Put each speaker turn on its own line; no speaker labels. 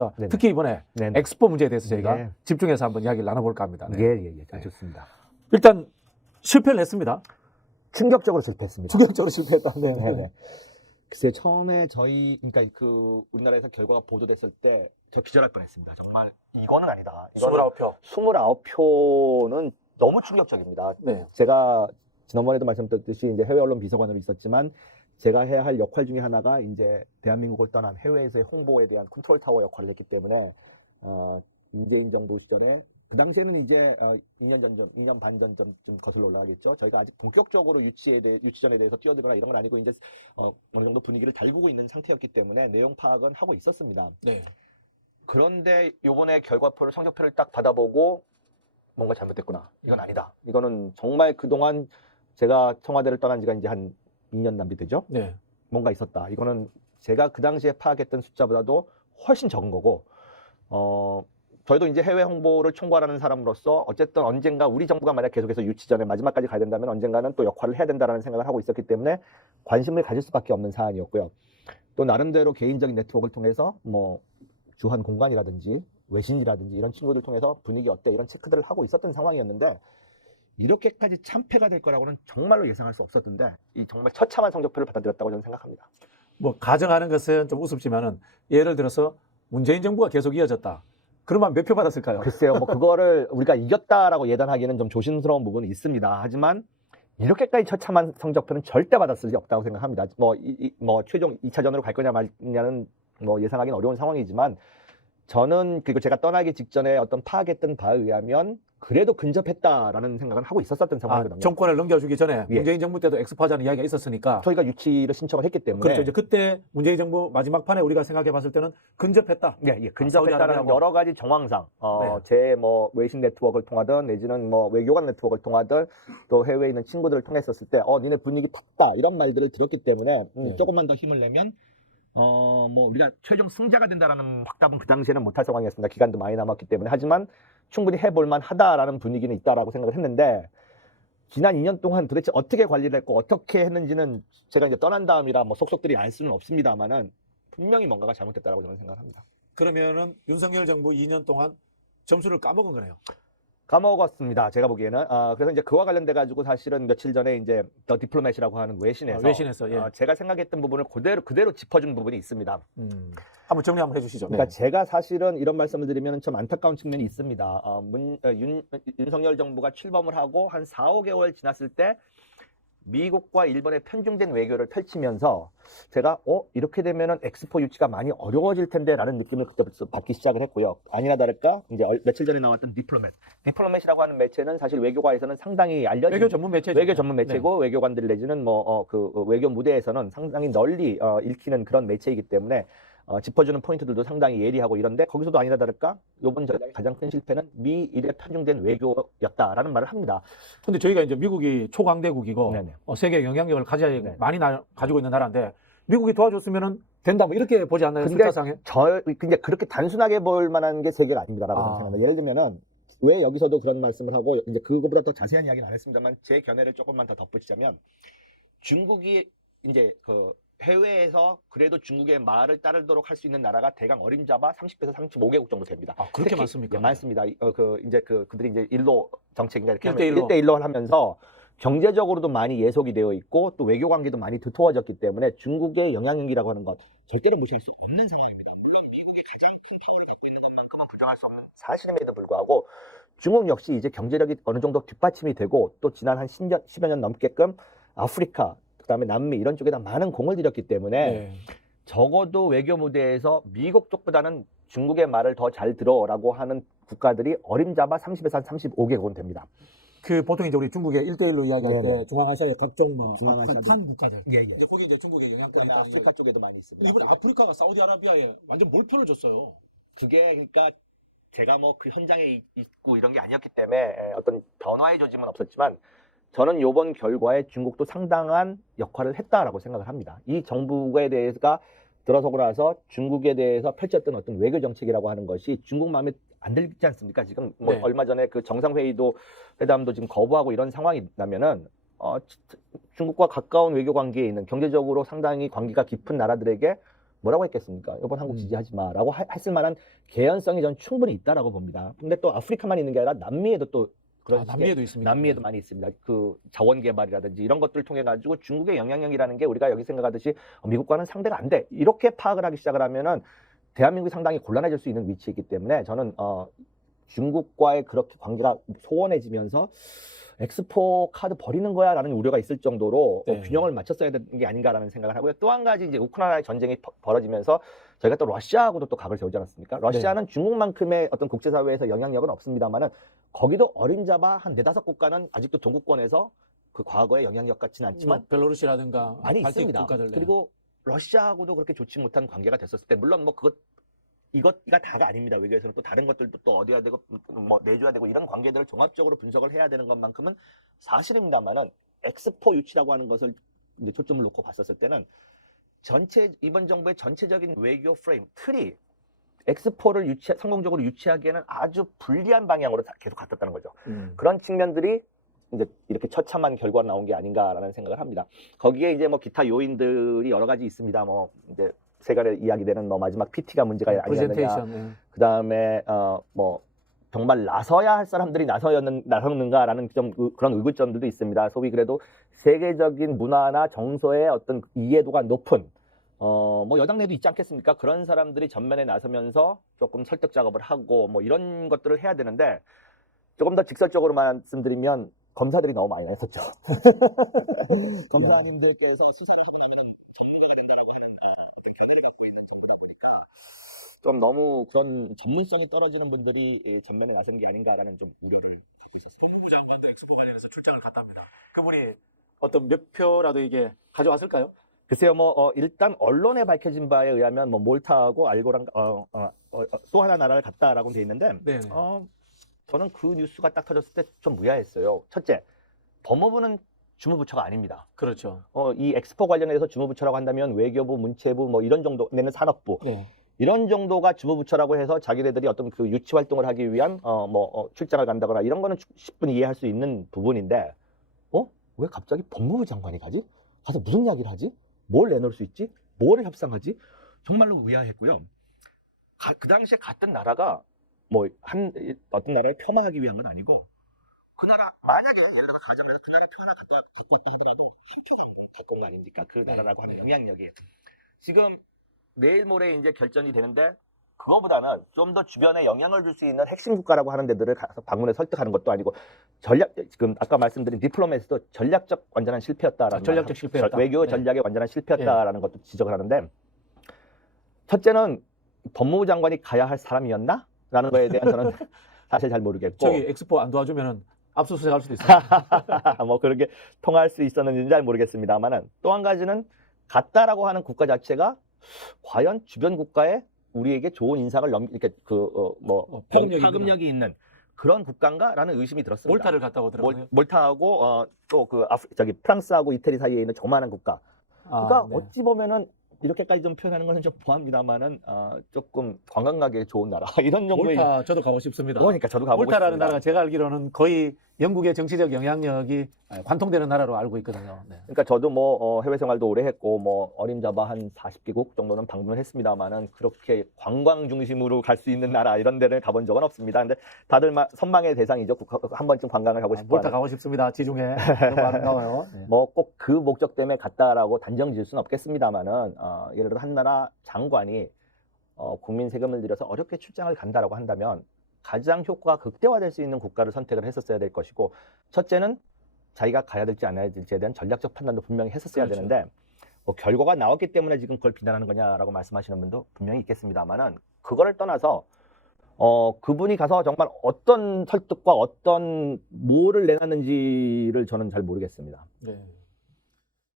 네네.
특히 이번에
네네.
엑스포 문제에 대해서 저희가
네.
집중해서 한번 이야기를 나눠볼까 합니다. 네.
예, 좋습니다.
일단 실패를 했습니다.
충격적으로 실패했습니다.
충격적으로 실패했다. 네.
네네. 글쎄 처음에 그러니까 그 우리나라에서 결과가 보도됐을 때 제가 기절할 뻔했습니다. 정말 이거는 아니다.
29표.
29표는 너무 충격적입니다.
네.
제가 지난번에도 말씀드렸듯이 이제 해외 언론 비서관으로 있었지만 제가 해야 할 역할 중에 하나가 이제 대한민국을 떠난 해외에서의 홍보에 대한 컨트롤 타워 역할을 했기 때문에 문재인 정부 시절에 그 당시에는 이제 2년 반 전쯤 거슬러 올라가겠죠. 저희가 아직 본격적으로 유치전에 대해서 뛰어들거나 이런 건 아니고 이제 어느 정도 분위기를 달구고 있는 상태였기 때문에 내용 파악은 하고 있었습니다.
네.
그런데 요번에 성적표를 딱 받아보고 뭔가 잘못됐구나. 이건 아니다. 이거는 정말 그동안 제가 청와대를 떠난 지가 이제 한 2년 남짓 되죠.
네.
뭔가 있었다. 이거는 제가 그 당시에 파악했던 숫자보다도 훨씬 적은 거고, 저희도 이제 해외 홍보를 총괄하는 사람으로서 어쨌든 언젠가 우리 정부가 만약 계속해서 유치전에 마지막까지 가야 된다면 언젠가는 또 역할을 해야 된다라는 생각을 하고 있었기 때문에 관심을 가질 수밖에 없는 사안이었고요. 또 나름대로 개인적인 네트워크를 통해서 뭐 주한 공간이라든지 외신이라든지 이런 친구들 통해서 분위기 어때 이런 체크들을 하고 있었던 상황이었는데 이렇게까지 참패가 될 거라고는 정말로 예상할 수 없었는데 이 정말 처참한 성적표를 받아들였다고 저는 생각합니다.
뭐 가정하는 것은 좀 우습지만은 예를 들어서 문재인 정부가 계속 이어졌다. 그러면 몇 표 받았을까요?
글쎄요, 뭐 그거를 우리가 이겼다라고 예단하기는 좀 조심스러운 부분이 있습니다. 하지만 이렇게까지 처참한 성적표는 절대 받았을 리 없다고 생각합니다. 뭐 최종 2차전으로 갈 거냐 말냐는 뭐 예상하기는 어려운 상황이지만 저는 그리고 제가 떠나기 직전에 어떤 파악했던 바에 의하면 그래도 근접했다라는 생각은 하고 있었던 상황이거든요.
정권을 넘겨주기 전에
예.
문재인 정부 때도 엑스포하자는 이야기가 있었으니까
저희가 유치를 신청을 했기 때문에
그렇죠. 이제 그때 문재인 정부 마지막 판에 우리가 생각해 봤을 때는 근접했다.
예, 근접했다는
사우디아라비아하고.
여러 가지 정황상
네.
제 뭐 외신 네트워크를 통하든 내지는 뭐 외교관 네트워크를 통하든 또 해외에 있는 친구들을 통했었을 때 니네 분위기 탔다 이런 말들을 들었기 때문에
네.
조금만 더 힘을 내면 뭐 우리가 최종 승자가 된다라는 확답은 그 당시에는 못할 상황이었습니다. 기간도 많이 남았기 때문에. 하지만 충분히 해볼만 하다라는 분위기는 있다라고 생각을 했는데 지난 2년 동안 도대체 어떻게 관리를 했고 어떻게 했는지는 제가 이제 떠난 다음이라 뭐 속속들이 알 수는 없습니다만은 분명히 뭔가가 잘못됐다라고 저는 생각합니다.
그러면은 윤석열 정부 2년 동안 점수를 까먹은 거네요.
까먹었습니다. 제가 보기에는. 그래서 이제 그와 관련돼 가지고 사실은 며칠 전에 이제 더 디플로맷이라고 하는 외신에서
예.
제가 생각했던 부분을 그대로 짚어준 부분이 있습니다.
한번 정리 한번 해주시죠.
그러니까
네.
제가 사실은 이런 말씀을 드리면 좀 안타까운 측면이 있습니다. 윤석열 정부가 출범을 하고 한 4, 5개월 지났을 때 미국과 일본의 편중된 외교를 펼치면서 제가 이렇게 되면은 엑스포 유치가 많이 어려워질 텐데라는 느낌을 그때부터 받기 시작을 했고요. 아니나 다를까 이제 며칠 전에 나왔던 디플로맷이라고 하는 매체는 사실 외교가에서는 상당히 알려진
외교 전문 매체죠.
외교 전문 매체고
네.
외교관들 내지는 그 외교 무대에서는 상당히 널리 읽히는 그런 매체이기 때문에 짚어주는 포인트들도 상당히 예리하고 이런데 거기서도 아니나 다를까 이번 전략의 가장 큰 실패는 미일에 편중된 외교였다라는 말을 합니다.
근데 저희가 이제 미국이 초강대국이고
네네.
세계 영향력을
네.
많이 가지고 있는 나라인데 미국이 도와줬으면은 된다 뭐 이렇게 보지 않나요?
근데
숫자상에?
근데 그렇게 단순하게 볼 만한 게 세계가 아닙니다라고 저는 생각합니다. 예를 들면은 왜 여기서도 그런 말씀을 하고 이제 그거보다 더 자세한 이야기는 안 했습니다만 제 견해를 조금만 더 덧붙이자면 중국이 이제 그 해외에서 그래도 중국의 말을 따르도록 할 수 있는 나라가 대강 어림잡아 30에서 35개국 정도 됩니다.
그렇게 많습니까?
많습니다. 그들이 이제 일로 정책인가 이렇게
1대1로.
1대1로 하면서 경제적으로도 많이 예속이 되어 있고 또 외교 관계도 많이 두터워졌기 때문에 중국의 영향력이라고 하는 것 절대로 무시할 수 없는 상황입니다. 물론 미국이 가장 큰 파워를 갖고 있는 것만큼은 부정할 수 없는 사실임에도 불구하고 중국 역시 이제 경제력이 어느 정도 뒷받침이 되고 또 지난 한 10여 년 넘게끔 아프리카 그다음에 남미 이런 쪽에다 많은 공을 들였기 때문에
네.
적어도 외교 무대에서 미국 쪽보다는 중국의 말을 더 잘 들어라고 하는 국가들이 어림잡아 30에서 한 35개국은 됩니다.
그 보통 이제 우리 중국의 1대1로 이야기할
네네.
때 중앙아시아의 각종 뭐
중앙아시아도.
북한 국가들.
예.
근데 거기 이제 중국의 영향력이
아프리카 쪽에도 많이 있습니다.
이번 아프리카가 사우디아라비아에 완전 몰표를 줬어요.
그게 그러니까 제가 뭐 그 현장에 있고 이런 게 아니었기 때문에 어떤 변화의 조짐은 없었지만 저는 이번 결과에 중국도 상당한 역할을 했다라고 생각을 합니다. 이 정부에 대해서가 들어서고 나서 중국에 대해서 펼쳤던 어떤 외교 정책이라고 하는 것이 중국 마음에 안 들지 않습니까? 지금 뭐
네.
얼마 전에 그 회담도 지금 거부하고 이런 상황이 나면은 중국과 가까운 외교 관계에 있는 경제적으로 상당히 관계가 깊은 나라들에게 뭐라고 했겠습니까? 이번 한국
음.
지지하지 마라고 했을 만한 개연성이 전 충분히 있다라고 봅니다. 근데 또 아프리카만 있는 게 아니라 남미에도 또 그런 식의
남미에도 있습니다.
남미에도 많이 있습니다. 그 자원 개발이라든지 이런 것들을 통해 가지고 중국의 영향력이라는 게 우리가 여기 생각하듯이 미국과는 상대가 안 돼. 이렇게 파악을 하기 시작을 하면은 대한민국이 상당히 곤란해질 수 있는 위치이기 때문에 저는 중국과의 그렇게 관계가 소원해지면서 엑스포 카드 버리는 거야라는 우려가 있을 정도로
네.
균형을 맞췄어야 되는 게 아닌가라는 생각을 하고요. 또 한 가지 이제 우크라이나의 전쟁이 벌어지면서 저희가 또 러시아하고도 또 각을 세우지 않았습니까? 러시아는 중국만큼의 어떤 국제사회에서 영향력은 없습니다만은 거기도 어림잡아 한 4-5 국가는 아직도 동구권에서 그 과거의 영향력 같지는 않지만
뭐 벨로루시라든가
많이
발틱
있습니다.
국가들, 네.
그리고 러시아하고도 그렇게 좋지 못한 관계가 됐었을 때 물론 뭐 이것가 다가 아닙니다. 외교에서는 또 다른 것들도 또 얻어야 되고 뭐 내줘야 되고 이런 관계들을 종합적으로 분석을 해야 되는 것만큼은 사실입니다만은 엑스포 유치라고 하는 것을 이제 초점을 놓고 봤었을 때는 이번 정부의 전체적인 외교 프레임 틀이 엑스포를 성공적으로 유치하기에는 아주 불리한 방향으로 계속 갔었다는 거죠. 그런 측면들이 이제 이렇게 처참한 결과가 나온 게 아닌가라는 생각을 합니다. 거기에 이제 뭐 기타 요인들이 여러 가지 있습니다. 뭐 이제 세간에 이야기되는 뭐 마지막 PT가 문제가 아니었느냐.
프레젠테이션.
그 다음에 뭐 정말 나서야 할 사람들이 나섰는가라는 좀 그런 의구점들도 있습니다. 소위 그래도 세계적인 문화나 정서의 어떤 이해도가 높은 뭐 여당 내도 있지 않겠습니까? 그런 사람들이 전면에 나서면서 조금 설득 작업을 하고 뭐 이런 것들을 해야 되는데 조금 더 직설적으로 말씀드리면 검사들이 너무 많이 나섰죠. 검사님들께서 수사를 하고 나면은 전문가가 된다라고 하는 어떤 견해를 갖고 있는 전문가 보니까 좀 너무 그런 전문성이 떨어지는 분들이 전면에 나선 게 아닌가라는 좀 우려를 갖고 있었습니다.
법무부 장관도 엑스포 관련해서 출장을 갔답니다. 그분이 어떤 몇 표라도 이게 가져왔을까요?
글쎄요, 뭐 일단 언론에 밝혀진 바에 의하면 뭐 몰타하고 알고랑 또 하나 나라를 갔다라고 돼 있는데
네.
저는 그 뉴스가 딱 터졌을 때 좀 무야했어요. 첫째, 법무부는 주무부처가 아닙니다.
그렇죠.
이 엑스포 관련해서 주무부처라고 한다면 외교부, 문체부 뭐 이런 정도 내는 산업부
네.
이런 정도가 주무부처라고 해서 자기네들이 어떤 그 유치 활동을 하기 위한 출장을 간다거나 이런 거는 충분히 이해할 수 있는 부분인데 왜 갑자기 법무부 장관이 가지? 가서 무슨 이야기를 하지? 뭘 내놓을 수 있지? 뭐를 협상하지? 정말로 의아했고요. 그 당시에 갔던 나라가 뭐 어떤 나라를 폄하하기 위한 건 아니고 그 나라 만약에 예를 들어 가정을 해서 그 나라 표 하나 갖고 왔다 하더라도 한 표가 갖고 온 거 아닙니까? 그 나라라고 하는 영향력이 지금 내일 모레 이제 결전이 되는데 그거보다는 좀 더 주변에 영향을 줄 수 있는 핵심 국가라고 하는 데들을 가서 방문해 설득하는 것도 아니고 지금 아까 말씀드린 디플로마에서도 전략적 완전한 실패였다라는
전략적 실패였다.
외교 전략의 완전한 실패였다라는 것도 지적을 하는데 첫째는 법무부 장관이 가야 할 사람이었나? 라는 거에 대한 저는 사실 잘 모르겠고
저기 엑스포 안 도와주면은 압수수색할 수도 있어요.
뭐 그렇게 통할 수 있었는지는 잘 모르겠습니다만은 또 한 가지는 갔다라고 하는 국가 자체가 과연 주변 국가에 우리에게 좋은 인상을 이렇게 파급력이 있는 그런 국가인가라는 의심이 들었습니다.
몰타를 갔다 오더라고요.
몰타하고 또 프랑스하고 이태리 사이에 있는 조그마한 국가. 그러니까
네.
어찌 보면은 이렇게까지 좀 표현하는 것은 좀 보합니다만은 조금 관광 가기에 좋은 나라 이런 정도의
몰타 저도 가고 싶습니다.
그러니까 저도 가보고
몰타라는
싶습니다.
나라가 제가 알기로는 거의 영국의 정치적 영향력이 관통되는 나라로 알고 있거든요. 네.
그러니까 저도 뭐 해외 생활도 오래 했고 뭐 어림잡아 한 40개국 정도는 방문을 했습니다만은 그렇게 관광 중심으로 갈 수 있는 나라 이런 데를 가본 적은 없습니다. 근데 다들 선망의 대상이죠. 한 번쯤 관광을 하고 싶어.
몰타 가고 싶습니다. 지중해 너무 아름다워요. 네.
뭐 꼭 그 목적 때문에 갔다라고 단정 지을 수는 없겠습니다만은 예를 들어 한 나라 장관이 국민 세금을 들여서 어렵게 출장을 간다라고 한다면 가장 효과가 극대화될 수 있는 국가를 선택을 했었어야 될 것이고 첫째는 자기가 가야 될지 안 가야 될지에 대한 전략적 판단도 분명히 했었어야
그렇죠.
되는데 뭐 결과가 나왔기 때문에 지금 그걸 비난하는 거냐라고 말씀하시는 분도 분명히 있겠습니다만은 그거를 떠나서 그분이 가서 정말 어떤 설득과 어떤 뭐를 내놨는지를 저는 잘 모르겠습니다.
네.